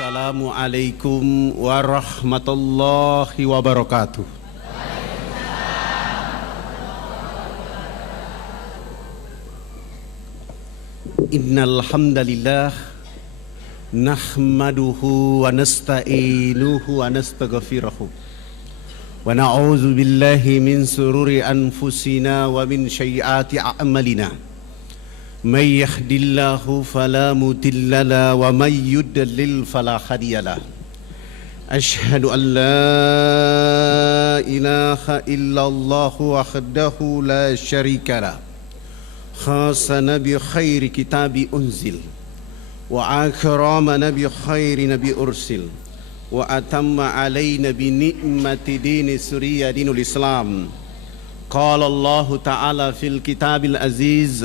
Assalamualaikum warahmatullahi wabarakatuh. Innal hamdalillah nahmaduhu wa nasta'inuhu wa nastaghfiruh wa na'udzu billahi min sururi anfusina wa min sayyiati a'malina. May yahdihillahu fala mudilla lahu wa may yudlil fala hadiya lahu. Asyhadu an la ilaha illallah wahdahu la syarika lahu. Khasana bi khairi kitabi unzil wa akramana bi khairi nabi ursil wa atamma alaina bi ni'mati dini surya dinul Islam. Qala Allah ta'ala fil kitabil aziz,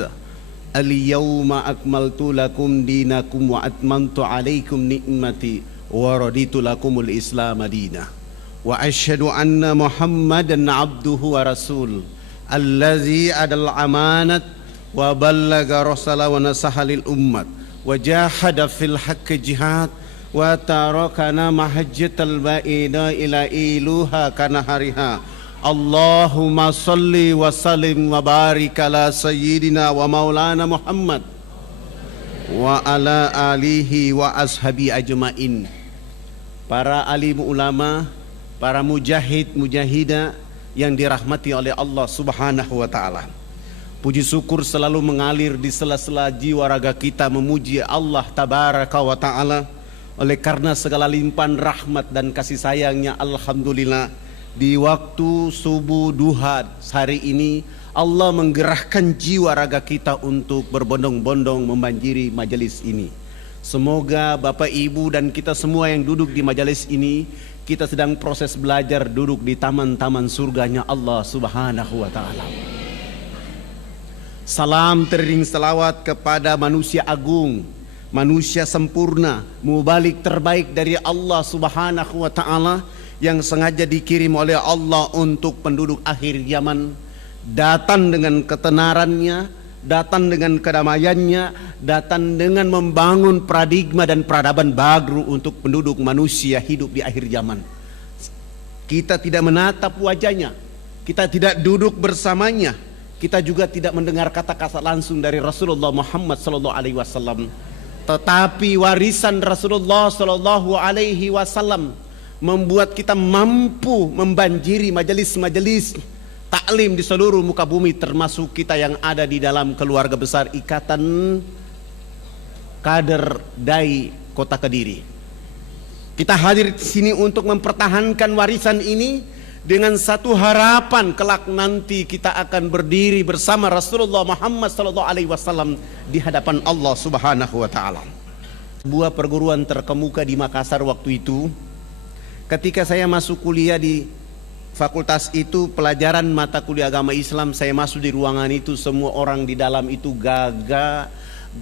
al-yawma akmaltu lakum dinakum wa atmamtu alaikum ni'mati wa raditu lakumul islam madina. Wa asyhadu anna Muhammadan abduhu wa rasul allazi adal amanat wa ballaga rasala wa nasaha lil ummat wa jahada fil haqqi jihad wa tarakana mahajjatal ba'ida ila iluha kana hariha. Allahumma salli wa sallim wa barik ala sayyidina wa maulana Muhammad wa ala alihi wa ashabi ajmain. Para alim ulama, para mujahid mujahidah yang dirahmati oleh Allah Subhanahu wa taala. Puji syukur selalu mengalir di sela-sela jiwa raga kita memuji Allah Tabaraka wa taala. Oleh karena segala limpahan rahmat dan kasih sayangnya, alhamdulillah, di waktu subuh duha hari ini Allah menggerakkan jiwa raga kita untuk berbondong-bondong membanjiri majelis ini. Semoga Bapak Ibu dan kita semua yang duduk di majelis ini, kita sedang proses belajar duduk di taman-taman surganya Allah Subhanahu wa taala. Salam teriring selawat kepada manusia agung, manusia sempurna, mubalik terbaik dari Allah Subhanahu wa taala, yang sengaja dikirim oleh Allah untuk penduduk akhir zaman, datang dengan ketenarannya, datang dengan kedamaiannya, datang dengan membangun paradigma dan peradaban baru untuk penduduk manusia hidup di akhir zaman. Kita tidak menatap wajahnya, kita tidak duduk bersamanya, kita juga tidak mendengar kata-kata langsung dari Rasulullah Muhammad SAW. Tetapi warisan Rasulullah SAW membuat kita mampu membanjiri majelis-majelis taklim di seluruh muka bumi, termasuk kita yang ada di dalam keluarga besar Ikatan Kader Dai Kota Kediri. Kita hadir di sini untuk mempertahankan warisan ini dengan satu harapan, kelak nanti kita akan berdiri bersama Rasulullah Muhammad SAW di hadapan Allah Subhanahu wa taala. Sebuah perguruan terkemuka di Makassar waktu itu, ketika saya masuk kuliah di fakultas itu, pelajaran mata kuliah agama Islam, saya masuk di ruangan itu, semua orang di dalam itu gagah,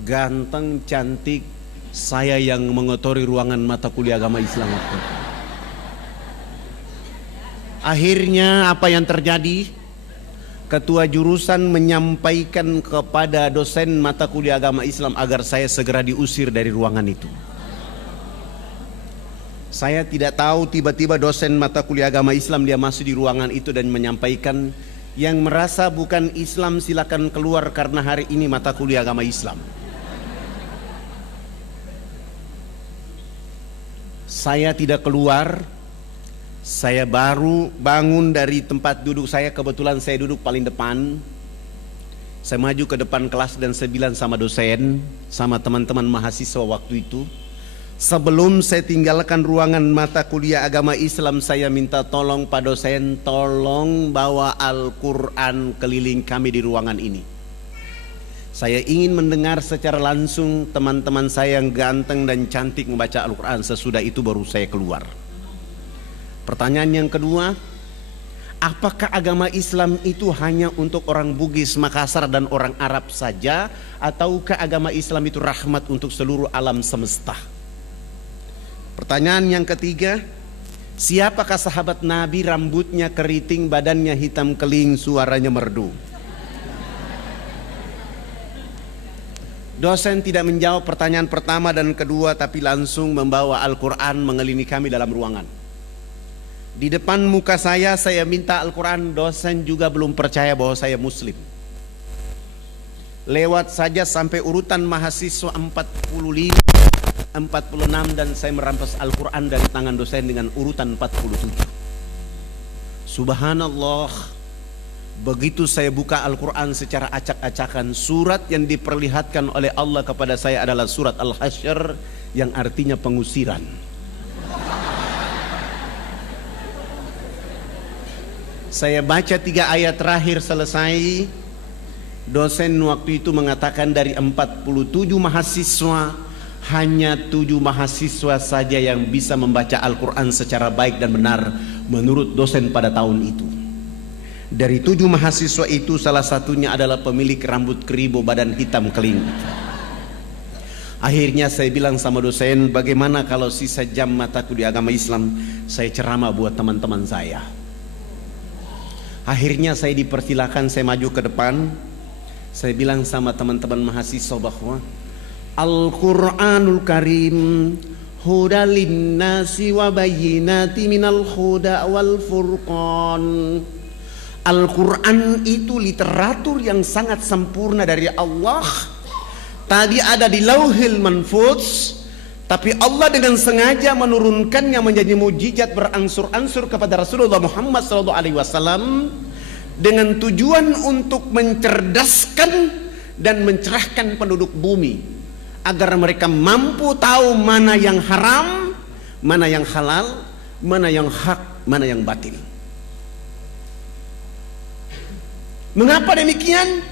ganteng, cantik. Saya yang mengotori ruangan mata kuliah agama Islam waktu itu. Akhirnya apa yang terjadi? Ketua jurusan menyampaikan kepada dosen mata kuliah agama Islam agar saya segera diusir dari ruangan itu. Saya tidak tahu, tiba-tiba dosen mata kuliah agama Islam dia masuk di ruangan itu dan menyampaikan, yang merasa bukan Islam silakan keluar karena hari ini mata kuliah agama Islam. Saya tidak keluar. Saya baru bangun dari tempat duduk saya, kebetulan saya duduk paling depan. Saya maju ke depan kelas dan saya bilang sama dosen, sama teman-teman mahasiswa waktu itu, sebelum saya tinggalkan ruangan mata kuliah agama Islam, saya minta tolong Pak dosen, tolong bawa Al-Quran keliling kami di ruangan ini. Saya ingin mendengar secara langsung teman-teman saya yang ganteng dan cantik membaca Al-Quran. Sesudah itu baru saya keluar. Pertanyaan yang kedua, apakah agama Islam itu hanya untuk orang Bugis, Makassar dan orang Arab saja, ataukah agama Islam itu rahmat untuk seluruh alam semesta? Pertanyaan yang ketiga, siapakah sahabat Nabi rambutnya keriting, badannya hitam keling, suaranya merdu? Dosen tidak menjawab pertanyaan pertama dan kedua, tapi langsung membawa Al-Quran mengelilingi kami dalam ruangan. Di depan muka saya minta Al-Quran. Dosen juga belum percaya bahwa saya muslim. Lewat saja sampai urutan mahasiswa 45, 46, dan saya merampas Al-Quran dari tangan dosen dengan urutan 47. Subhanallah. Begitu saya buka Al-Quran secara acak-acakan, surat yang diperlihatkan oleh Allah kepada saya adalah surat Al-Hasyr, yang artinya pengusiran. Saya baca 3 ayat terakhir selesai. Dosen waktu itu mengatakan dari 47 mahasiswa, hanya 7 mahasiswa saja yang bisa membaca Al-Quran secara baik dan benar menurut dosen pada tahun itu. Dari 7 mahasiswa itu, salah satunya adalah pemilik rambut keribu, badan hitam keling. Akhirnya saya bilang sama dosen, bagaimana kalau sisa jam mataku di agama Islam saya ceramah buat teman-teman saya. Akhirnya saya dipersilakan, saya maju ke depan. Saya bilang sama teman-teman mahasiswa bahwa Al-Quranul Karim huda linnasi wa bayyinati minal huda wal furqan. Al-Quran itu literatur yang sangat sempurna dari Allah. Tadi ada di Lauhil Mahfuz, tapi Allah dengan sengaja menurunkannya menjadi mujizat berangsur-angsur kepada Rasulullah Muhammad SAW dengan tujuan untuk mencerdaskan dan mencerahkan penduduk bumi agar mereka mampu tahu mana yang haram, mana yang halal, mana yang hak, mana yang batil. Mengapa demikian?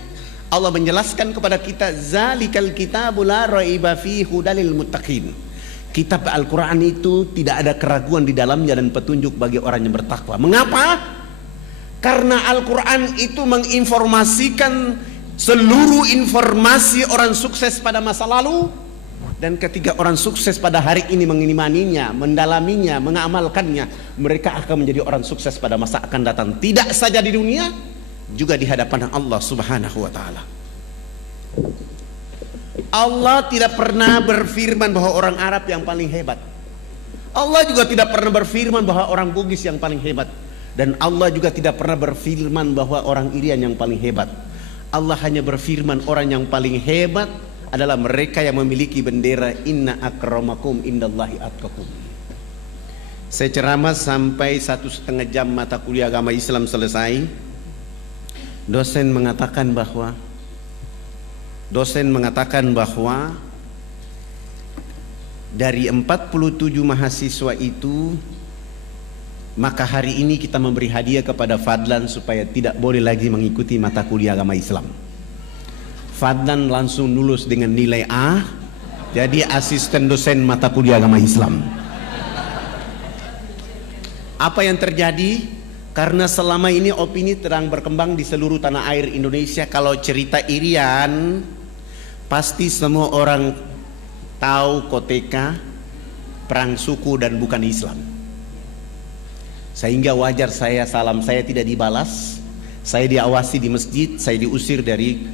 Allah menjelaskan kepada kita, zalikal kitabul la raiba fihi hudalil muttaqin. Kitab Al-Quran itu tidak ada keraguan di dalamnya dan petunjuk bagi orang yang bertakwa. Mengapa? Karena Al-Quran itu menginformasikan seluruh informasi orang sukses pada masa lalu, dan ketika orang sukses pada hari ini mengimaninya, mendalaminya, mengamalkannya, mereka akan menjadi orang sukses pada masa akan datang, tidak saja di dunia, juga di hadapan Allah Subhanahu wa ta'ala. Allah tidak pernah berfirman bahwa orang Arab yang paling hebat. Allah juga tidak pernah berfirman bahwa orang Bugis yang paling hebat. Dan Allah juga tidak pernah berfirman bahwa orang Irian yang paling hebat. Allah hanya berfirman orang yang paling hebat adalah mereka yang memiliki bendera inna akramakum indallahi atqakum. Saya ceramah sampai 1,5 jam mata kuliah agama Islam selesai. Dosen mengatakan bahwa dari 47 mahasiswa itu, maka hari ini kita memberi hadiah kepada Fadlan supaya tidak boleh lagi mengikuti mata kuliah agama Islam. Fadlan langsung lulus dengan nilai A, jadi asisten dosen mata kuliah agama Islam. Apa yang terjadi? Karena selama ini opini terang berkembang di seluruh tanah air Indonesia, kalau cerita Irian pasti semua orang tahu koteka, perang suku dan bukan Islam. Sehingga wajar salam saya tidak dibalas, saya diawasi di masjid, saya diusir dari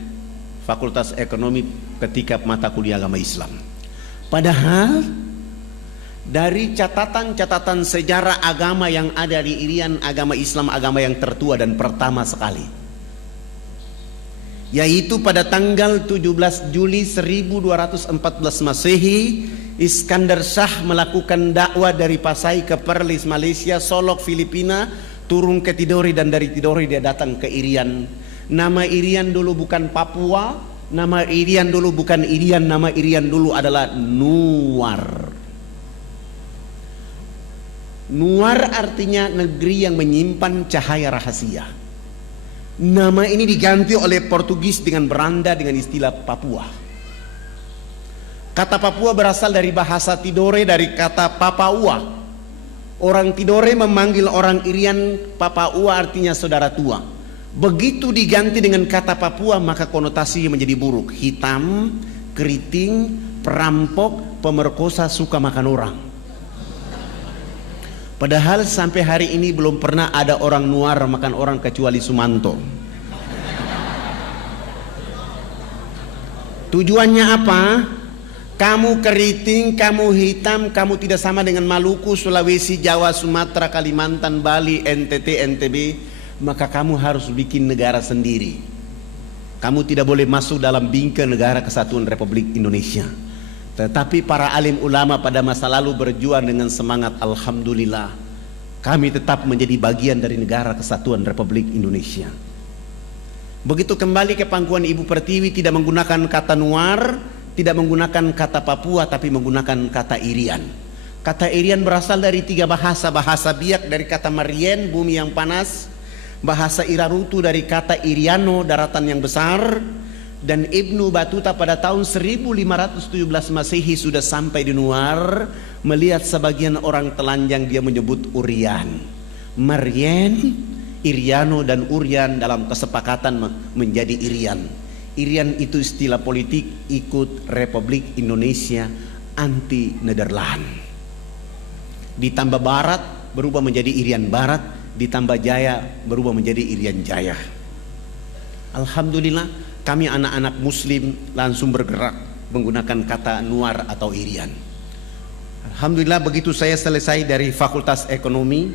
Fakultas Ekonomi ketika mata kuliah agama Islam. Padahal dari catatan-catatan sejarah agama yang ada di Irian, agama Islam agama yang tertua dan pertama sekali, yaitu pada tanggal 17 Juli 1214 Masehi, Iskandar Shah melakukan dakwah dari Pasai ke Perlis Malaysia, Solok Filipina, turun ke Tidore, dan dari Tidore dia datang ke Irian. Nama Irian dulu bukan Papua, nama Irian dulu bukan Irian, nama Irian dulu adalah Nuar. Nuar artinya negeri yang menyimpan cahaya rahasia. Nama ini diganti oleh Portugis dengan beranda dengan istilah Papua. Kata Papua berasal dari bahasa Tidore, dari kata Papaua. Orang Tidore memanggil orang Irian Papaua, artinya saudara tua. Begitu diganti dengan kata Papua, maka konotasinya menjadi buruk. Hitam, keriting, perampok, pemerkosa, suka makan orang. Padahal sampai hari ini belum pernah ada orang Nuar makan orang kecuali Sumanto. Tujuannya apa? Kamu keriting, kamu hitam, kamu tidak sama dengan Maluku, Sulawesi, Jawa, Sumatera, Kalimantan, Bali, NTT, NTB, maka kamu harus bikin negara sendiri. Kamu tidak boleh masuk dalam bingkai negara kesatuan Republik Indonesia. Tetapi para alim ulama pada masa lalu berjuang dengan semangat. Alhamdulillah, kami tetap menjadi bagian dari negara kesatuan Republik Indonesia. Begitu kembali ke pangkuan Ibu Pertiwi, tidak menggunakan kata Nuar, tidak menggunakan kata Papua, tapi menggunakan kata Irian. Kata Irian berasal dari 3 bahasa. Bahasa Biak dari kata Marien, bumi yang panas. Bahasa Irarutu dari kata Iriano, daratan yang besar. Dan Ibnu Batuta pada tahun 1517 Masehi sudah sampai di Nuar, melihat sebagian orang telanjang, dia menyebut Urian. Marien, Iriano dan Urian dalam kesepakatan menjadi Irian. Irian itu istilah politik ikut Republik Indonesia anti Nederland. Ditambah Barat berubah menjadi Irian Barat, ditambah Jaya berubah menjadi Irian Jaya. Alhamdulillah, kami anak-anak Muslim langsung bergerak menggunakan kata Nuar atau Irian. Alhamdulillah, begitu saya selesai dari Fakultas Ekonomi,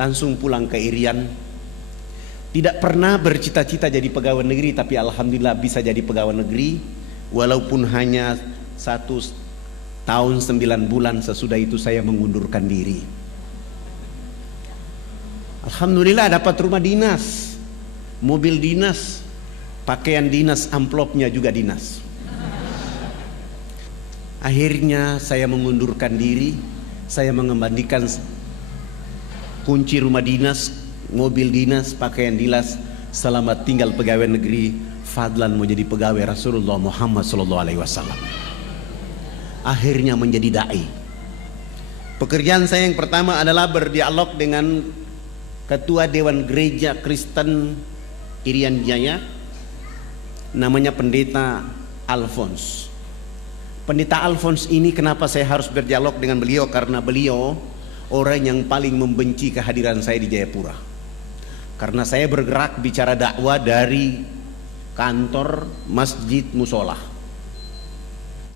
langsung pulang ke Irian. Tidak pernah bercita-cita jadi pegawai negeri, tapi alhamdulillah bisa jadi pegawai negeri, walaupun hanya 1 tahun 9 bulan. Sesudah itu saya mengundurkan diri. Alhamdulillah dapat rumah dinas, mobil dinas, pakaian dinas, amplopnya juga dinas. Akhirnya saya mengundurkan diri. Saya mengembalikan kunci rumah dinas, mobil dinas, pakaian dinas. Selamat tinggal pegawai negeri, fadlan menjadi pegawai Rasulullah Muhammad SAW. Akhirnya menjadi dai. Pekerjaan saya yang pertama adalah berdialog dengan Ketua Dewan Gereja Kristen Irian Jaya, namanya Pendeta Alphonse. Pendeta Alphonse ini kenapa saya harus berdialog dengan beliau? Karena beliau orang yang paling membenci kehadiran saya di Jayapura. Karena saya bergerak bicara dakwah dari kantor, masjid, musola.